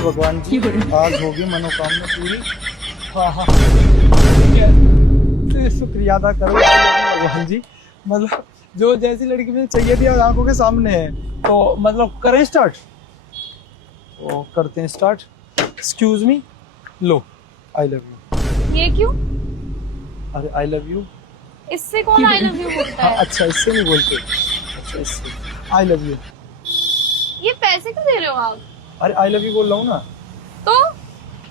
कि भगवान जी आज होगी मनोकामना पूरी। हाँ हाँ, शुक्रिया अदा करो भगवान जी। मतलब जो जैसी लड़की मुझे चाहिए थी आज आंखों के सामने है। तो मतलब करें स्टार्ट? तो करते हैं start. Excuse me, low, I love you. ये क्यों? अरे आई लव यू। इससे कौन आई लव यू बोलता हाँ है? अच्छा, इससे नहीं बोलते। अच्छा, इससे आई लव यू। ये पैसे क्यों दे रहे हो आप? अरे आई लव यू बोल रहा हूँ ना। तो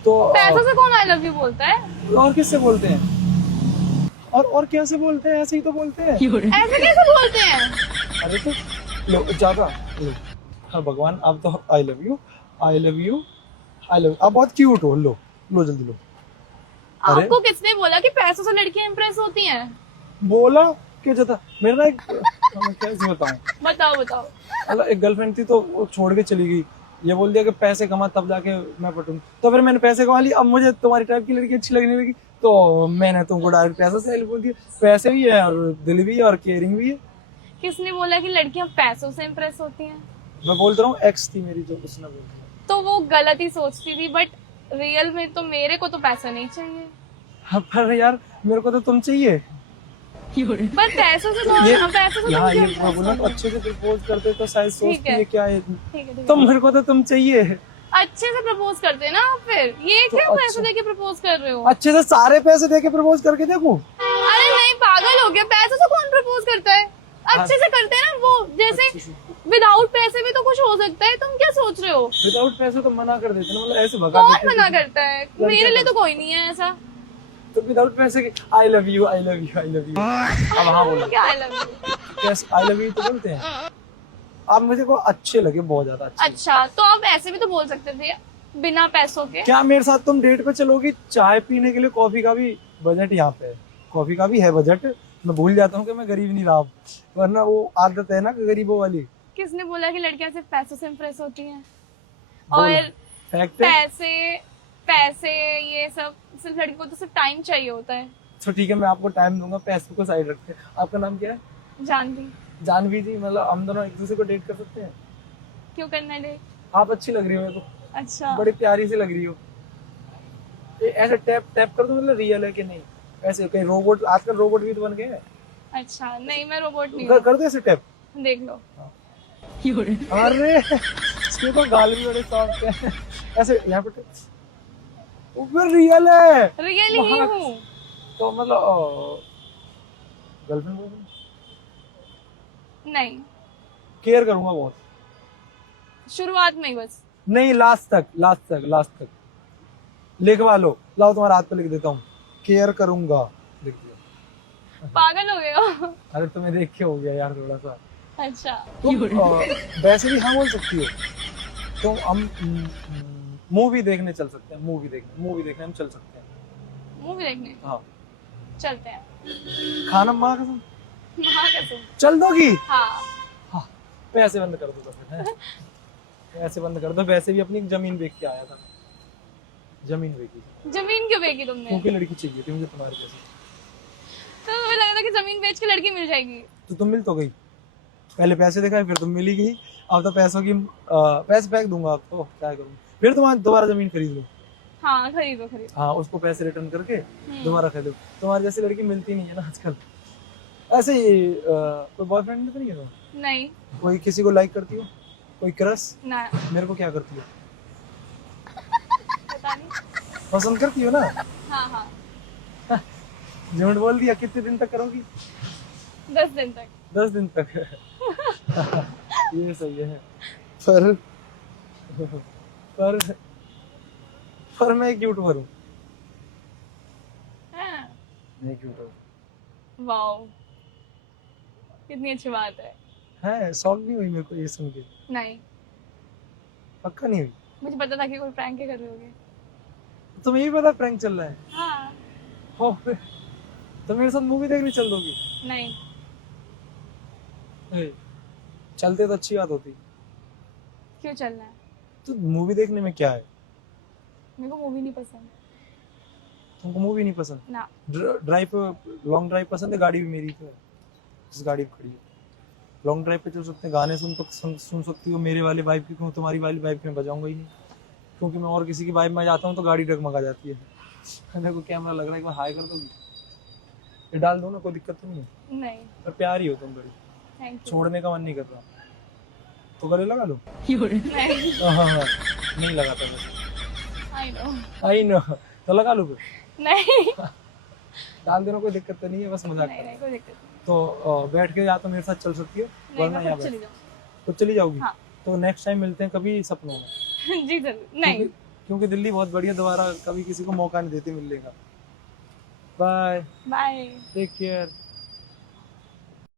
तो पैसों से कौन आई लव यू बोलता है? और किससे बोलते हैं? और कैसे बोलते हैं? ऐसे ही तो बोलते हैं। ऐसे कैसे बोलते हैं? अरे तो लो ज्यादा लो। हाँ भगवान, अब तो I love you, I love you, I love. आप बहुत क्यूट हो, लो लो जल्दी लो। अरे आपको किसने बोला कि पैसों से लड़कियां इंप्रेस होती हैं? बोला क्यों जाता मेरा ना एक मैं कैसे बताऊं। बताओ बताओ। मतलब एक गर्लफ्रेंड थी तो वो छोड़ के चली गई। ये बोल दिया कि पैसे कमा तब जाके मैं पटूं। तो फिर मैंने पैसे कमा लिए, अब मुझे तुम्हारी टाइप की लड़की अच्छी लगने लगी तो मैंने तुमको डायरेक्ट पैसों से बोल दिया। पैसे भी है और दिल भी है और केयरिंग भी है। किसने बोला कि लड़कियां पैसों से इंप्रेस होती हैं? मैं बोल रहा हूँ एक्स थी मेरी जो उसने बोल दिया। तो वो गलत ही सोचती थी, बट रियल में तो मेरे को तो पैसा नहीं चाहिए। हाँ, पर यार मेरे को तो तुम चाहिए। पर पैसों से कौन? ये पैसों से यहाँ तुम ये क्यों मैं बोला तो impress अच्छे से प्रपोज करते तो शायद ठीक सोचती है। है क्या है। ठीक है, ठीक तो है। मेरे को तो तुम चाहिए। अच्छे से प्रपोज करते ना आप फिर। ये तो क्यों अच्छा। पैसे देके प्रपोज कर रहे हो? अच्छे से सारे पैसे देके प्रपोज करके देखूं। अरे नहीं, पागल हो गया? पैसों से कौन प्रपोज करता है? अच्छे से करते हैं ना वो, जैसे अच्छे से। विदाउट पैसे भी तो कुछ हो सकता है। तुम क्या सोच रहे हो? विदाउट पैसे तो मना कर देते ना, मतलब ऐसे भगा कौन देते। मना करता है? मेरे लिए तो कोई नहीं है ऐसा। तो विदाउट पैसे के I love you, I love you, I love you. अब हाँ बोलो। क्या आई लव यू? कैसे आई लव यू तो बोलते हैं। आप मुझे को अच्छे लगे, बहुत ज्यादा अच्छे। अच्छा, तो आप ऐसे भी तो बोल सकते थे बिना पैसों के। क्या मेरे साथ तुम डेट पे चलोगी? चाय पीने के लिए कॉफी का भी बजट यहाँ पे है, कॉफी का भी है बजट। मैं भूल जाता हूँ कि मैं गरीब नहीं रहा, वरना वो आदत है ना गरीबों वाली। किसने बोला कि लड़कियां सिर्फ पैसों से इंप्रेस होती हैं? बोला। और फैक्ट है। पैसे पैसे ये सब, सिर्फ लड़की को तो सिर्फ टाइम चाहिए होता है। तो ठीक है, मैं आपको टाइम दूंगा, पैसे को साइड रखते हैं। आपका नाम क्या है? जानती। जानवी जी। मतलब हम दोनों एक दूसरे को डेट कर सकते हैं? क्यों करना है डेट? आप अच्छी लग रही हो मेरे को, अच्छा, बड़ी प्यारी सी लग रही हो। ऐसे टैप टैप कर दो, मतलब रियल है कि नहीं। ऐसे कहीं रोबोट, आजकल रोबोट भी तो बन गए हैं। अच्छा। नहीं, मैं रोबोट नहीं कर दो ऐसे टैप। हूँ। देख लो। अरे इसके तो गाल भी बड़े सॉफ्ट है। ऐसे यहाँ पे ऊपर रियल है। रियल ही वहाँ- हूँ। तो मतलब गर्लफ्रेंड बॉयफ्रेंड? नहीं, केयर करूंगा बहुत। शुरुआत में ही बस। नहीं, लास्ट तक, लास्ट तक, लास्ट तक। लिखवा लो, लाओ तुम्हारे हाथ पे लिख देता हूँ, केयर करूंगा, लिख दिया। पागल हो गए हो? अरे तुम्हें देख के हो गया यार थोड़ा सा। अच्छा, तुम वैसे भी हाँ बोल सकती हो। तो हम मूवी देखने चल सकते हैं, मूवी देखने हम चल सकते हैं। मूवी देखने हाँ। चलते हैं। खाना माँ कसम हाँ, कसम। चल दोगी? हाँ। हाँ। पैसे बंद कर दो तो फिर, हैं? पैसे बंद कर दो। वैसे भी अपनी जमीन बेच के आया था, जमीन बेची जमीन क्यों बेची तुमने? क्योंकि लड़की चाहिए थी मुझे तुम्हारे जैसे। तो तुम्हें लगा था कि जमीन बेच के लड़की मिल जाएगी? तो तुम मिल तो गई, पहले पैसे दिखाए फिर तुम मिली गई। अब तो पैसों की पैसे फेंक दूंगा आपको, क्या करूँ फिर। तुम्हारी दोबारा जमीन खरीद लो। हाँ, खरीदो खरीदो। हाँ, उसको पैसे रिटर्न करके दोबारा खरीदो। तुम्हारी जैसी लड़की मिलती नहीं है ना आजकल। ऐसे ही कोई बॉयफ्रेंड तो नहीं है तुम्हारा? नहीं। कोई किसी को लाइक करती हो? कोई क्रश? ना, मेरे को क्या करती हो? पता नहीं। पसंद करती हो ना? हाँ हाँ। झूठ बोल दिया। कितने दिन तक करोगी? 10 दिन तक। 10 दिन तक। ये सही है। पर पर मैं क्यूट भरूं। हाँ। मैं क्यूट हूँ। वाओ, कितनी अच्छी बात है। शौक नहीं हुई मेरे को ये सुन के? नहीं, पक्का नहीं हुई? मुझे पता था कि कोई प्रैंक कर रहे होगे। तुम्हें ये पता प्रैंक चल रहा है? हाँ। हो तो मेरे साथ मूवी देखने चल दोगी? नहीं। चलते तो अच्छी बात होती। क्यों चलना है? तो मूवी देखने में क्या है? मेरे को मूवी नहीं पसंद। तुमको मूवी नहीं पसंद? ना। ड्राइव, लॉन्ग ड्राइव पसंद है? गाड़ी भी मेरी तो है, जिस गाड़ी पे खड़ी है। लॉन्ग ड्राइव पे चल सकते हैं, गाने सुन सकती हो मेरे वाले वाइब की, क्यों तुम्हारी वाली वाइब की मैं बजाऊंगा ही नहीं। क्योंकि मैं और किसी की वाइब में जाता हूँ तो गाड़ी डगमगा जाती है। मेरे को कैमरा लग रहा है, एक बार हाय कर दोगी? ये डाल दो ना, कोई दिक्कत तो नहीं है। नहीं, पर प्यारी हो तुम बड़ी, थैंक यू। छोड़ने का मन नहीं कर रहा। तो गले लगा लो। नहीं, हाँ, नहीं लगाता मैं। I know. आई नो, तो लगा लो फिर। नहीं, डाल देना, कोई दिक्कत तो नहीं है, बस मजाक नहीं, कर। नहीं, कोई दिक्कत तो बैठ के या तो मेरे साथ चल सकती हो, नहीं। वरना मैं यहाँ खुद बैठ। चली जाऊँ। तो चली जाओगी? हाँ। तो नेक्स्ट टाइम मिलते हैं कभी सपनों में। जी जरूर। नहीं, क्योंकि दिल्ली बहुत बढ़िया, दोबारा कभी किसी को मौका नहीं देती मिलने का। Bye, bye. Take care.